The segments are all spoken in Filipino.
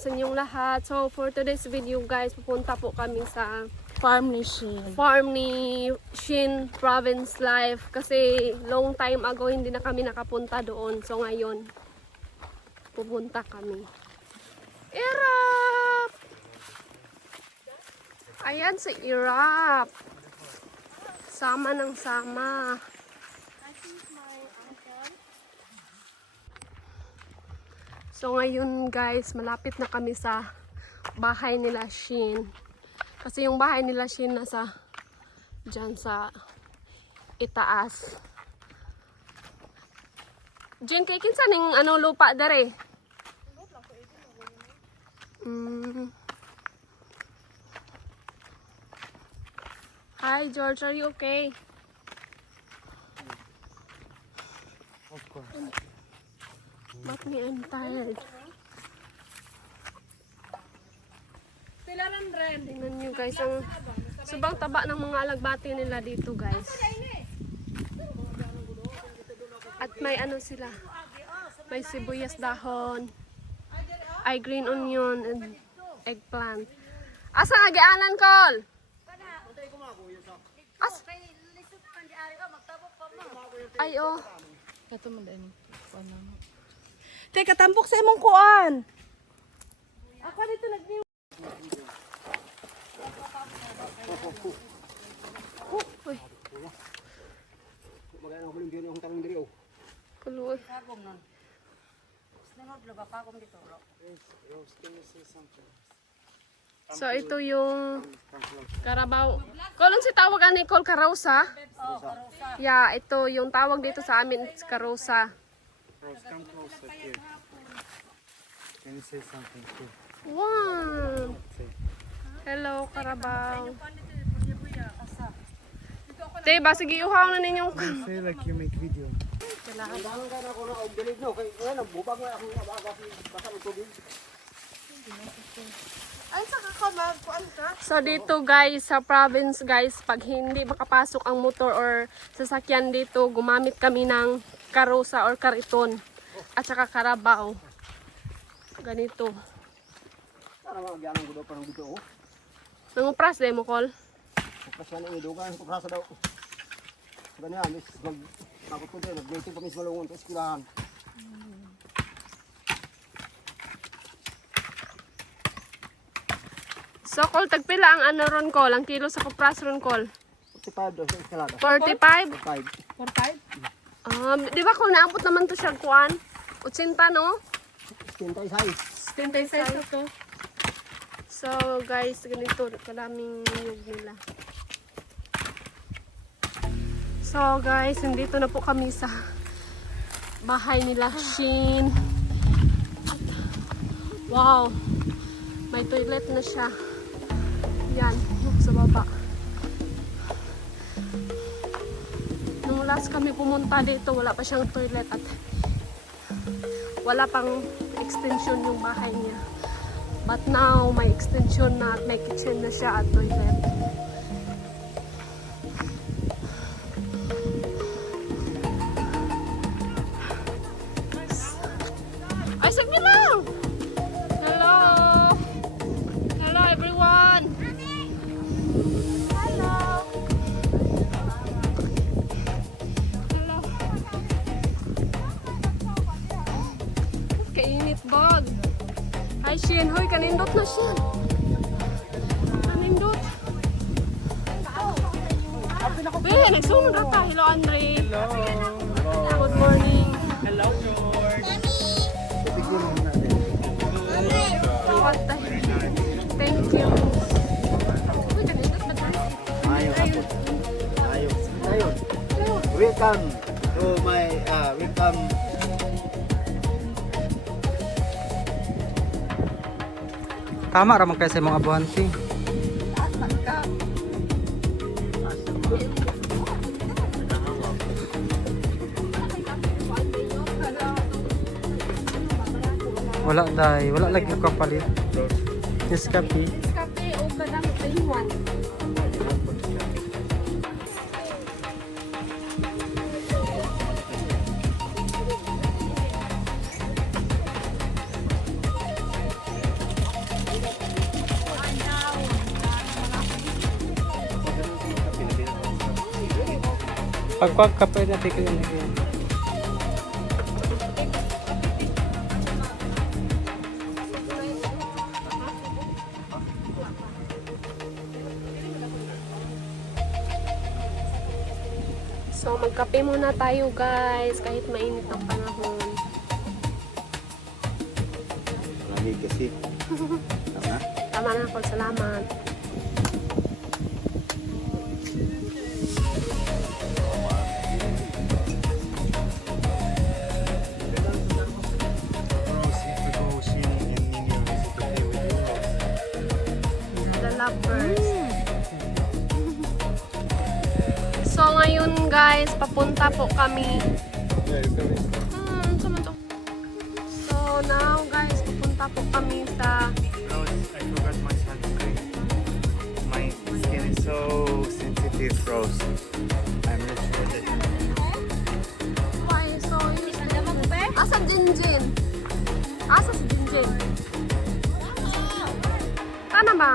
sa inyong lahat. So for today's video guys, pupunta po kami sa Farm ni Shin Province Life. Kasi long time ago hindi na kami nakapunta doon. So ngayon, pupunta kami. Irap! Ayan si Irap. Sama ng sama. So ngayon guys, malapit na kami sa bahay nila Shin. Kasi yung bahay nila Shin nasa dyan sa itaas. Jen, kay kinsa ning ano lupa dere? Hi George, are you okay? Of course. But me, I'm tired. Tingnan nyo guys, ang subang taba ng mga alagbati nila dito guys. At may ano sila, may sibuyas dahon, ay green onion, and eggplant. Asa nga gianan kol? As ay oh. Ito mo din. Teka, tampok sa imong kuan. Ako dito nag-new. Uy. Magana ko lang din yung tanong diri oh. Kuloy. So ito yung Carabao. Kolon si tawag ani Col Carosa? Yeah, ito yung tawag dito sa amin, Carosa. Rose, come closer here. Can you say something too? Wow. Hello, Carabao. Diba, sige, uhaw na ninyong Say like you make video. So dito guys, sa province guys, pag hindi makapasok ang motor or sasakyan dito, gumamit kami ng karosa or kariton at saka Carabao. Ganito. Nangupras din mo, Col? Kasi ano yung dugan, kuprasa daw. Ganyan, mag-makot din, nag-dating kami sa malungon, sa eskulahan. So, Col, tagpila ang ano ron, Col? Ang kilo sa kupras ron, Col? 45 daw sa eskalada. 45? 45. Di ba, Col, naabot naman to siya, kuan? 80, no? 56. 76 ito. So, guys, ganito, kalaming niyog nila. So, guys, nandito na po kami sa bahay nila Shin. Wow! May toilet na siya. Yan, sa baba. Nung last kami pumunta dito, wala pa siyang toilet at wala pang extension yung bahay niya. But now, may extension na at may kitchen na siya at toilet. Ay, sabi lang! Hello! Hello everyone! Hello! Hello! Kainit bag! Hi Shin! Hoy, kanindot na siya! Kanindot! Be, nagsunod na ta! Hello Andre! Hello. Good morning! Hello, George. What the heck? Thank you! Uy, kanindot ba tayo? Ayun. Welcome to my welcome. Tama ramang kayo sa mga abuhanti. Wala day, wala lagi ko kapalit. Nescafe. Kape o kadang ayuan. Pagkwag ka pwede natin ko yun. So, magkape muna tayo guys, kahit mainit ang panahon. Lamig kasi. Tama? Tama na ako, salamat. The lovebirds. So, ngayon guys, papunta po kami. Sama to. So, now guys, papunta po kami sa Rose, I forgot my sunscreen. My skin is so sensitive, Rose. I'm not sure that. Why? So, asa Jinjin? Asa si Jinjin? Kana ba?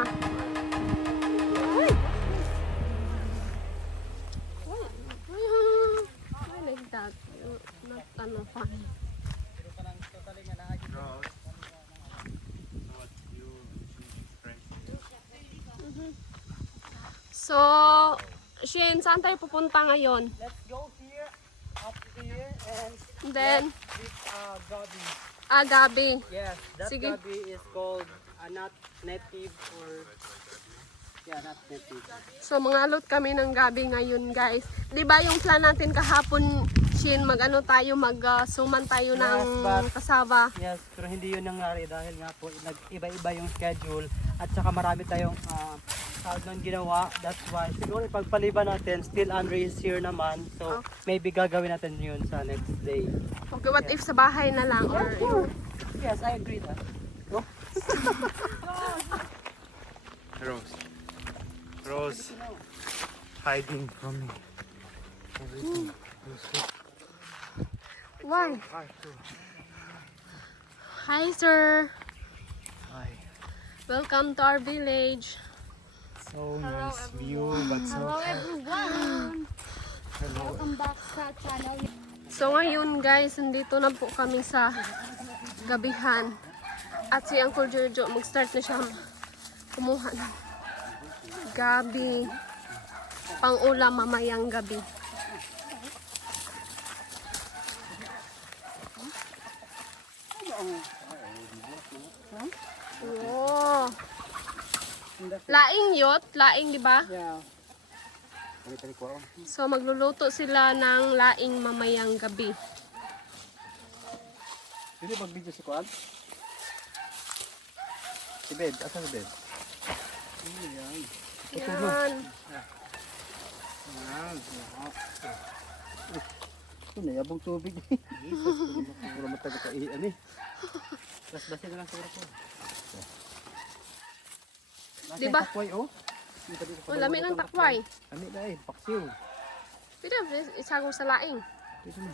Why like that? Not ano fine. Rose. What you French? So, Shin, saan tayo pupunta ngayon? Let's go here, up here, and Then, this Gabi. Gabi. Yes, that Sige. Gabi is called not native or not native. So, mangalot kami ng gabi ngayon, guys. 'Di ba yung plan natin kahapon, Shin, mag-ano tayo, mag-suman tayo ng Yes, but- kasaba. Yes, pero hindi yun nangyari dahil nga po nag-iba-iba yung schedule at saka marami tayong nang ginawa. That's why siguro ipagpaliban natin, still Andre is here naman. So maybe gagawin natin yun sa next day. Okay, what if sa bahay na lang? Or, Yes, I agree that. Rose. Rose. Hiding from me. Everything. why? Hi, too. Hi, sir. Hi. Welcome to our village. So nice view, but so everyone! Welcome back sa channel. So, ngayon, guys, nandito na po kami sa gabihan. At si Uncle Jojo, mag-start na siya kumuha ng gabi. Pang-ulam mamayang gabi. Wow. Laing yot, laing, di ba? Yeah. So magluluto sila ng laing mamayang gabi. Dili mag-video si Kuan? Si Bed, asa si Bed? Yan. Ito na, yabong tubig. Wala matagal ka ano eh. Lasdasin na lang siguro ko. Di ba? Takway, oh. Oh, lami ng takway. Lami na eh, paksiw. Pwede isagong sa laing. Dito na.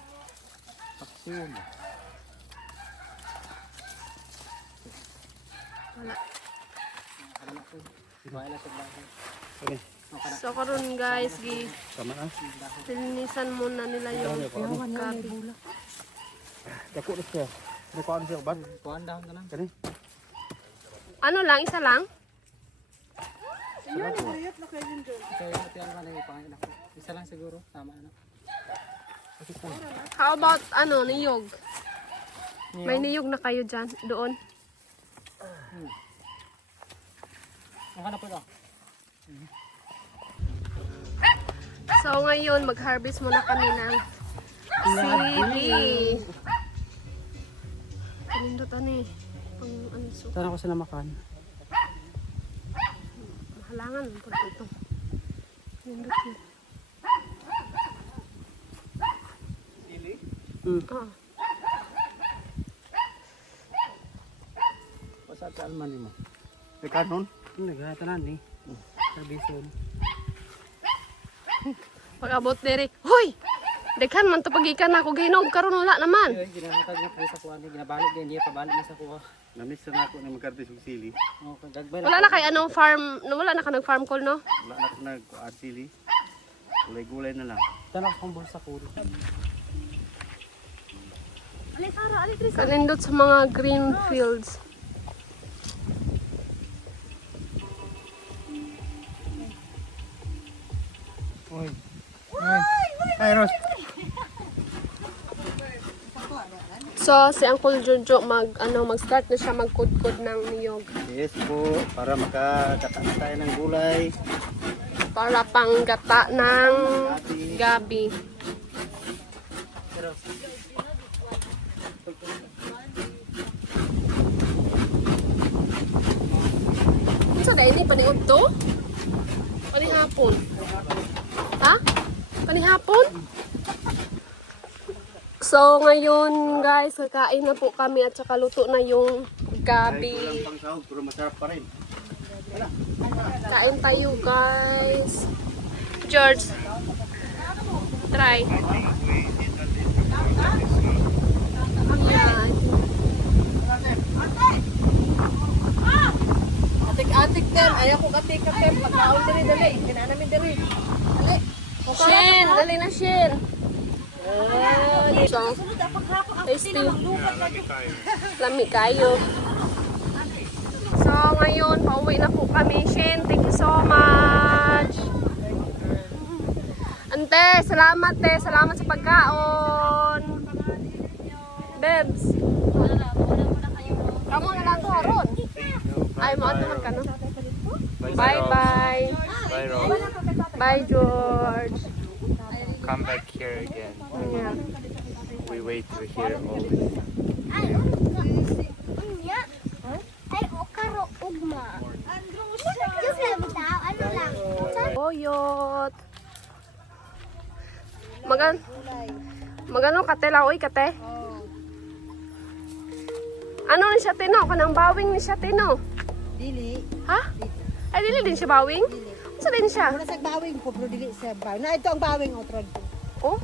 Paksiw na. Wala. Okay. So karon guys, Tama na. linisan muna nila yung gabi. Dako na siya. May kuan siya, ba? Kuhan dahon ka lang. Kani? Ano lang, isa lang? Kaya ito yung mga pangin ako. Isa lang siguro, tama na. How about ano, niyog? May niyog na kayo dyan, doon. Ang hanap po ito. So ngayon, mag-harvest muna kami ng sili. Kanindot ano eh. Pang ano, so, Saan ako sila makan? mahalangan po ito. Kanindot yun. Oo. Pasat ka alman mo. May kanon? Naghatanan eh. Sabison. Pag-abot diri, hoy! Dekhan man to pagikan ako ginog karon wala naman. Ay, ginahatag na po sa kuhan. Ginabalik din niya, pabalik na sa kuha. Namiss na ako na magkartis ng sili. Okay, gagbay Wala na kay anong farm, wala na ka nag-farm call no? Wala na ako nag-kuan sili. Gulay-gulay na lang. Tanak kong bulsa ko. Kanindot sa mga green fields. Uy. Ay, Ros. So, si Uncle Jojo mag-start na siya magkudkod ng niyog. Yes po, para makakata tayo ng gulay. Para pang gata ng gabi. Sa dahil ni paniod to? Panihapon. Ha? Panihapon? So, ngayon guys, kakain na po kami at saka luto na yung gabi. Kulang pang sahog, pero masarap pa rin. Kain tayo guys. George, try. Ayan. Atik-atik din. Ayaw ko katik-katik. Pagkaon dali, dali. Kinanamin dali. Dali. Shin, dali na Shin. So, tasty. Lami kayo. So, ngayon, pauwi na po kami. Shin, thank you so much. Ante, salamat te. Salamat sa pagkaon. Bebs. Kamu na lang to, Aron. Ay, maatuhan ka no? Bye-bye. Bye, Ros. Bye, George. Come back here again. Yeah. We wait to hear all this. Ay, okaro ugma. Kasi bitaw, ano lang. Boyot. Magano kate laoy kate? Ano na siya tino? Kanang bawing ni siya tino. Dili. Ha? Ay, dili din siya bawing? Sa din siya? Muna sa bawing ko, pero dili sa bawing. Na ito ang bawing, o trod ko. Oh?